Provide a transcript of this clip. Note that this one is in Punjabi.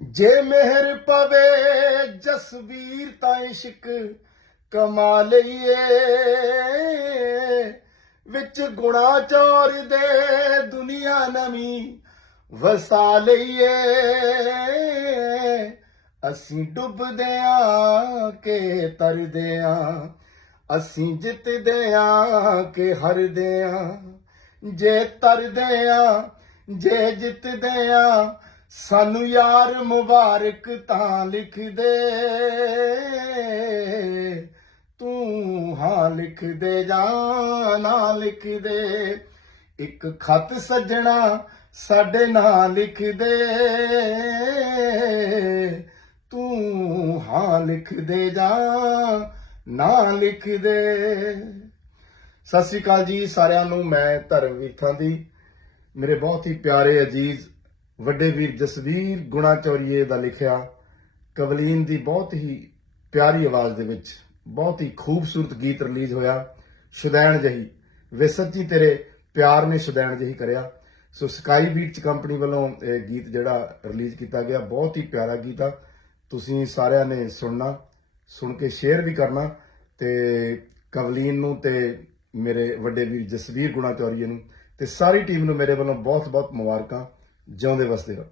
जे मेहर पवे जसवीर ता इश्क कमा लईए विच गुणा चोर दे दुनिया नवी वसा लईए असीं डुबदे आं के तरदे आं असीं जितदे आं के हारदे आं जे तरदे आं जे जितदे आं सानू यार मुबारक तां लिख दे तू हाँ लिख दे जां ना लिख दे एक खत सजना साडे नां लिख दे तू हाँ लिख दे जां ना लिख दे। सत श्री अकाल जी सारिਆਂ ਨੂੰ। मैं धर्मवीर थांदी मेरे बहुत ही प्यारे अजीज ਵੱਡੇ ਵੀਰ ਜਸਵੀਰ ਗੁਣਾ ਚੌਰੀਏ ਦਾ ਲਿਖਿਆ ਕਵਲੀਨ ਦੀ ਬਹੁਤ ਹੀ ਪਿਆਰੀ ਆਵਾਜ਼ ਦੇ ਵਿੱਚ ਬਹੁਤ ਹੀ ਖੂਬਸੂਰਤ ਗੀਤ ਰਿਲੀਜ਼ ਹੋਇਆ ਸ਼ੁਦੈਣ ਜਹੀ ਵੇ ਸੱਚੀ ਤੇਰੇ ਪਿਆਰ ਨੇ ਸ਼ੁਦੈਣ ਜਹੀ ਕਰਿਆ। ਸੋ ਸਕਾਈ ਬੀਟਸ ਕੰਪਨੀ ਵੱਲੋਂ ਇਹ ਗੀਤ ਜਿਹੜਾ ਰਿਲੀਜ਼ ਕੀਤਾ ਗਿਆ ਬਹੁਤ ਹੀ ਪਿਆਰਾ ਗੀਤ ਆ। ਤੁਸੀਂ ਸਾਰਿਆਂ ਨੇ ਸੁਣਨਾ, ਸੁਣ ਕੇ ਸ਼ੇਅਰ ਵੀ ਕਰਨਾ ਤੇ ਕਵਲੀਨ ਨੂੰ ਤੇ ਮੇਰੇ ਵੱਡੇ ਵੀਰ ਜਸਵੀਰ ਗੁਣਾ ਚੌਰੀਏ ਨੂੰ ਤੇ ਸਾਰੀ ਟੀਮ ਨੂੰ ਮੇਰੇ ਵੱਲੋਂ ਬਹੁਤ ਬਹੁਤ ਮੁਬਾਰਕਾਂ। ਜਿਉਂਦੇ ਵਸਦੇ ਰਹੋ।